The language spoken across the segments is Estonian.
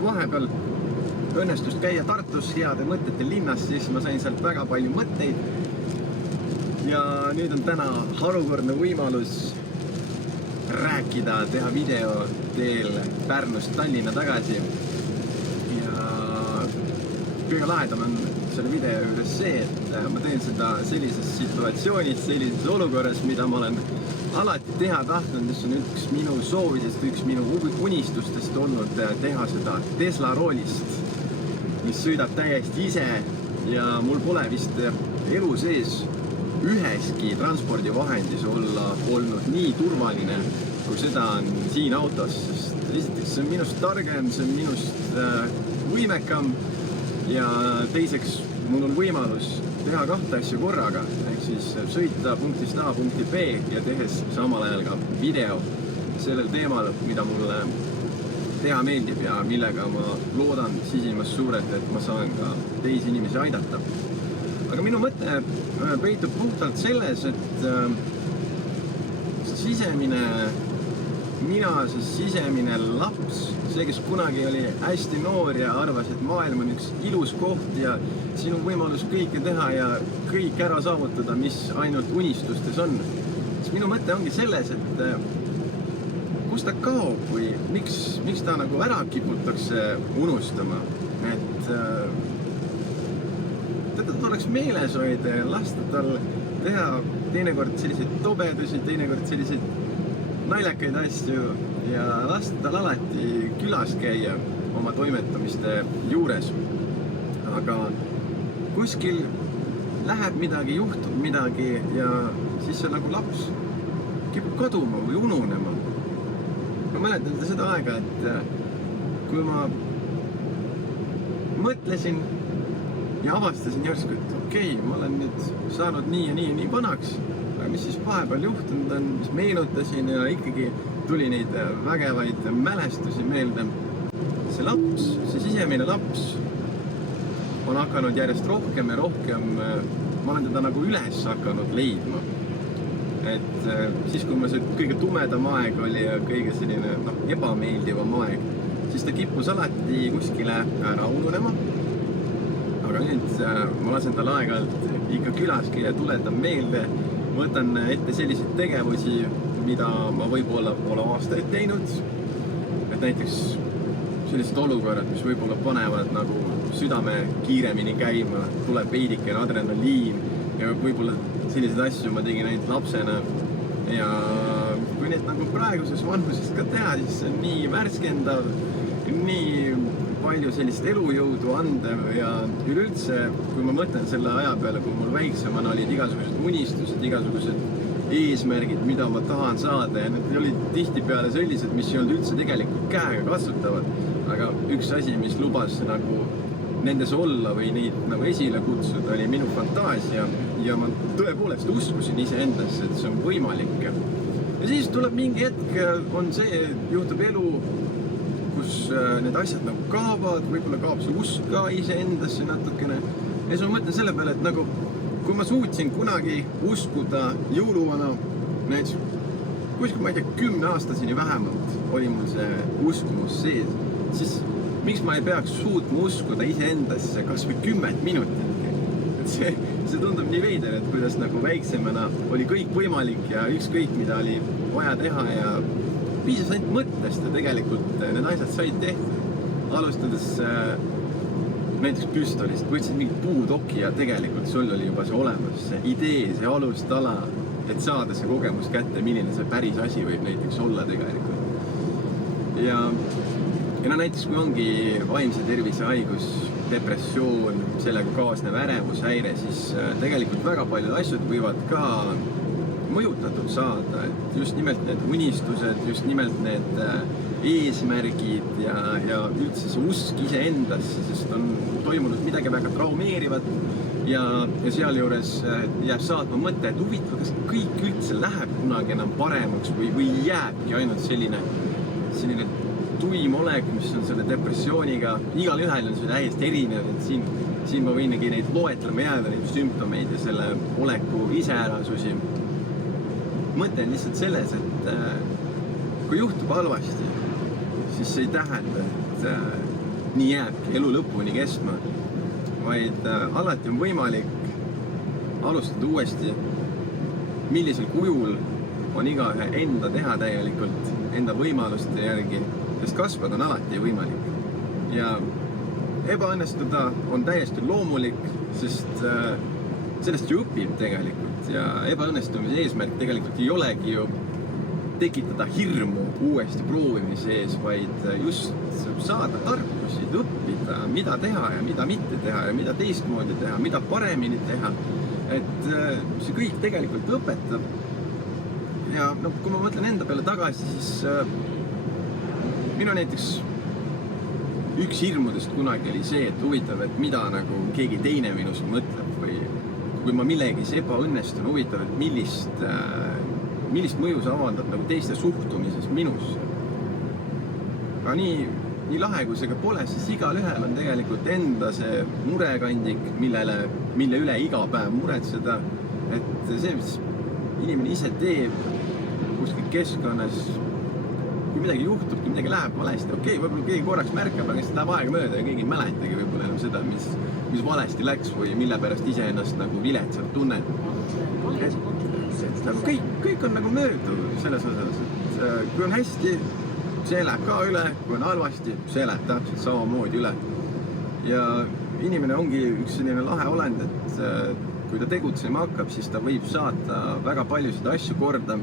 mul vahepeal õnnestus käia Tartus heade mõtete linnas, siis ma sain sealt väga palju mõtteid. Ja nüüd on täna harukordne võimalus rääkida, teha video teel Pärnust Tallinna tagasi. Ja kõige lahedam on selle video juures see, et ma teen seda sellises situatsioonis, sellises olukorras, mida ma olen alati teha tahtnud, mis on üks minu soovidest, üks minu unistustest olnud teha seda Tesla roolist, mis sõidab täiesti ise ja mul pole vist elu sees üheski transpordivahendis olla olnud nii turvaline, kui seda on siin autos, sest esiteks see on minust targem, see on minust võimekam ja teiseks mul on võimalus teha kahte asju korraga, ehk siis sõita punktist A punkti B ja tehes samal ajal ka video sellel teemal, mida mulle teha meeldib ja millega ma loodan sisimas suurelt, et ma saan ka teisi inimesi aidata. Aga minu mõte peitub puhtalt selles, et sisemine mina, see sisemine laps, see, kes kunagi oli hästi noor ja arvas, et maailm on üks ilus koht ja siin on võimalus kõike teha ja kõik ära saavutada, mis ainult unistustes on. Siis minu mõte ongi selles, et kus ta kaob või miks ta nagu ära kiputakse unustama, et teda oleks meeles hoida ja lasta tal teha teinekord selliseid tobedusi, teinekord selliseid naljakaid asju ja lasta tal alati külas käia oma toimetamiste juures. Aga kuskil läheb midagi, juhtub midagi ja siis see nagu laps kipub kaduma või ununema. Ma mäletan seda aega, et kui ma mõtlesin ja avastasin järsku, et okei, ma olen nüüd saanud nii ja nii vanaks, aga mis siis vahepeal juhtunud on, mis meenutasin ja ikkagi tuli neid vägevaid mälestusi meelde. See laps, see sisemine laps on hakanud järjest rohkem ja rohkem, ma olen teda nagu üles hakanud leidma. Et siis, kui ma see kõige tumedam aeg oli ja kõige selline ebameeldivam aeg, siis ta kippus alati kuskile ära ununema. Aga nüüd ma lasen tal aeg-ajalt ikka külas käia, tuletan meelde, võtan ette selliseid tegevusi, mida ma võib-olla pole aastaid teinud. Et näiteks sellised olukorrad, mis võib-olla panevad nagu südame kiiremini käima, tuleb veidikene adrenaliin ja võib-olla selliseid asju ma tegin ainult lapsena. Ja kui need nagu praeguses vanuses ka teha, siis see on nii värskendav, nii palju sellist elujõudu andev ja üleüldse, kui ma mõtlen selle aja peale, kui mul väiksemana olid igasugused unistused, igasugused eesmärgid, mida ma tahan saada ja need olid tihtipeale sellised, mis ei olnud üldse tegelikult käega kasutavad. Aga üks asi, mis lubas nagu nendes olla või neid nagu esile kutsuda, oli minu fantaasia ja ma tõepoolest uskusin iseendasse, et see on võimalik. Ja siis tuleb mingi hetk, on see, juhtub elu, kus need asjad nagu kaovad, võib-olla kaob see usk ka iseendasse natukene. Ja siis ma mõtlen selle peale, et nagu, kui ma suutsin kunagi uskuda jõuluvana, näiteks kuskil, ma ei tea, 10-aastaseni vähemalt oli mul see uskumus sees, siis miks ma ei peaks suutma uskuda iseendasse kas või 10 minutit? Et see tundub nii veider, et kuidas nagu väiksemana oli kõik võimalik ja ükskõik, mida oli vaja teha ja piisas ainult mõttest ja tegelikult need asjad said tehtud. Alustades näiteks püstolist, võtsid mingi puudoki ja tegelikult sul oli juba see olemas, see idee, see alustala, et saada see kogemus kätte, milline see päris asi võib näiteks olla tegelikult. Ja näiteks kui ongi vaimse tervise haigus, depressioon, sellega kaasnev ärevushäire, siis tegelikult väga paljud asjad võivad ka mõjutatud saada, et just nimelt need unistused, just nimelt need eesmärgid ja üldse see usk iseendasse, sest on toimunud midagi väga traumeerivat ja sealjuures jääb saatma mõte, et huvitav, kas kõik üldse läheb kunagi enam paremaks või jääbki ainult selline tuim olek, mis on selle depressiooniga. Igal ühel on see täiesti erinev, et siin ma võinegi neid loetlema jääda, neid sümptomeid ja selle oleku iseärasusi. Mõte on lihtsalt selles, et kui juhtub halvasti, siis see ei tähenda, et nii jääbki elu lõpuni kestma, vaid alati on võimalik alustada uuesti, millisel kujul on igaühe enda teha täielikult, enda võimaluste järgi, sest kasvada on alati võimalik. Ja ebaõnnestuda on täiesti loomulik, sest sellest ju õpib tegelikult ja ebaõnnestumise eesmärk tegelikult ei olegi ju tekitada hirmu uuesti proovimise ees, vaid just saada tarkusi, õppida, mida teha ja mida mitte teha ja mida teistmoodi teha, mida paremini teha. Et see kõik tegelikult õpetab. Ja kui ma mõtlen enda peale tagasi, siis minu näiteks üks hirmudest kunagi oli see, et huvitav, et mida nagu keegi teine minust mõtleb või kui ma millegis ebaõnnestun, huvitav, et millist mõju see avaldab nagu teiste suhtumises minusse. Aga nii lahe, kui see ka pole, siis igal ühel on tegelikult enda see murekandik, mille üle iga päev muretseda. Et see, mis inimene ise teeb kuskil keskkonnas, kui midagi juhtub, kui midagi läheb valesti, okei, võib-olla keegi korraks märkab, aga siis läheb aega mööda ja keegi ei mäletagi võib-olla enam seda, mis valesti läks või mille pärast ise ennast nagu viletsalt tunned. Kõik on nagu möödu selles osas, et kui on hästi, see läheb ka üle, kui on halvasti, see läheb täpselt samamoodi üle. Ja inimene ongi üks selline lahe olend, et kui ta tegutsema hakkab, siis ta võib saata väga paljusid asju korda,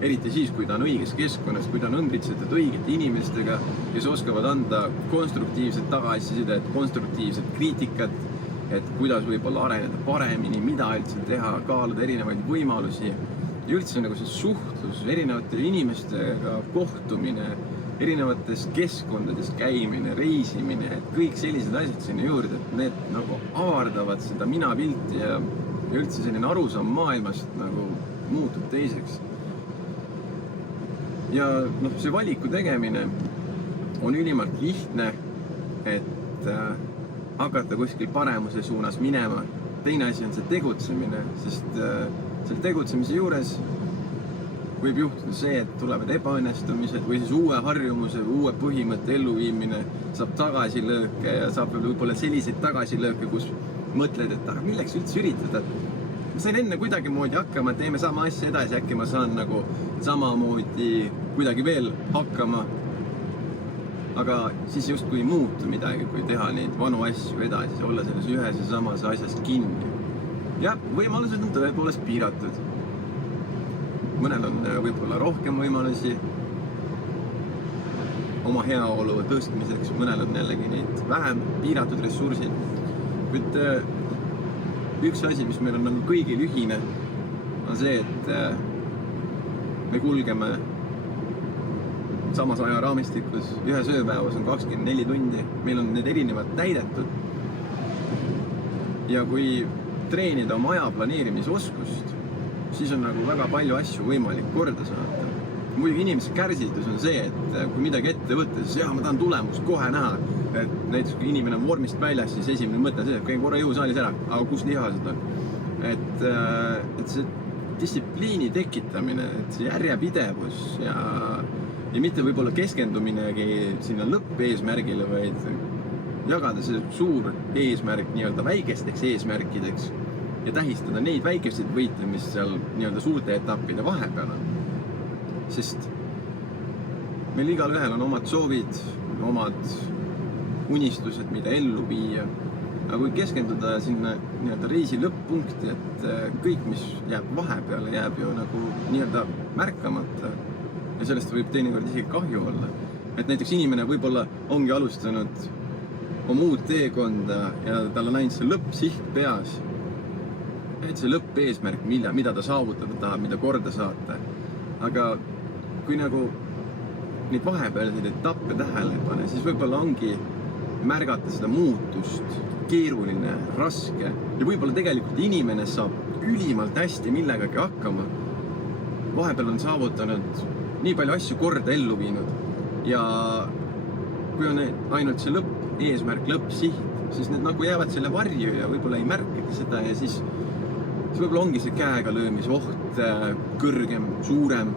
eriti siis, kui ta on õiges keskkonnas, kui ta on õmbritsetud õigete inimestega, kes oskavad anda konstruktiivset tagasisidet, konstruktiivset kriitikat, et kuidas võib-olla areneda paremini, mida üldse teha, kaaluda erinevaid võimalusi. Ja üldse nagu see suhtlus, erinevate inimestega kohtumine, erinevates keskkondades käimine, reisimine, et kõik sellised asjad sinna juurde, et need nagu avardavad seda minapilti ja üldse selline arusaam maailmast nagu muutub teiseks. Ja see valiku tegemine on ülimalt lihtne, et hakata kuskil paremuse suunas minema. Teine asi on see tegutsemine, sest selle tegutsemise juures võib juhtuda see, et tulevad ebaõnnestumised või siis uue harjumuse või uue põhimõtte elluviimine saab tagasilööke ja saab võib-olla selliseid tagasilööke, kus mõtled, et milleks üldse üritada. Ma sain enne kuidagimoodi hakkama, teeme sama asja edasi, äkki ma saan nagu samamoodi kuidagi veel hakkama. Aga siis justkui ei muutu midagi, kui teha neid vanu asju edasi, olla selles ühes ja samas asjas kinni. Ja võimalused on tõepoolest piiratud. Mõnel on võib-olla rohkem võimalusi oma heaolu tõstmiseks, mõnel on jällegi neid vähem piiratud ressursid. Kuid üks asi, mis meil on nagu kõigil ühine, on see, et me kulgeme samas ajaraamistikus, ühes ööpäevas on 24 tundi, meil on need erinevad täidetud. Ja kui treenida oma aja planeerimisoskust, siis on nagu väga palju asju võimalik korda saada. Muidugi inimese kärsitus on see, et kui midagi ette võtta, siis ma tahan tulemust kohe näha. Et näiteks kui inimene on vormist väljas, siis esimene mõte on see, et käin korra jõusaalis ära, aga kus lihased on. Et see distsipliini tekitamine, et see järjepidevus ja mitte võib-olla keskenduminegi sinna lõppeesmärgile, vaid jagada see suur eesmärk nii-öelda väikesteks eesmärkideks ja tähistada neid väikeseid võite, mis seal nii-öelda suurte etappide vahepeal on. Sest meil igal ühel on omad soovid, omad unistused, mida ellu viia. Aga kui keskenduda sinna nii-öelda reisi lõpp-punkti, et kõik, mis jääb vahepeale, jääb ju nagu nii-öelda märkamata ja sellest võib teinekord isegi kahju olla. Et näiteks inimene võib-olla ongi alustanud oma uut teekonda ja tal on ainult see lõppsiht peas. Et see lõppeesmärk, mida ta saavutada tahab, mida korda saata. Aga kui nagu neid vahepealseid etappe tähele pane, siis võib-olla ongi märgata seda muutust, keeruline, raske ja võib-olla tegelikult inimene saab ülimalt hästi millegagi hakkama. Vahepeal on saavutanud nii palju asju korda ellu viinud ja kui on ainult see lõppeesmärk, lõppsiht, siis need nagu jäävad selle varju ja võib-olla ei märkagi seda ja siis võib-olla ongi see käega löömise oht kõrgem, suurem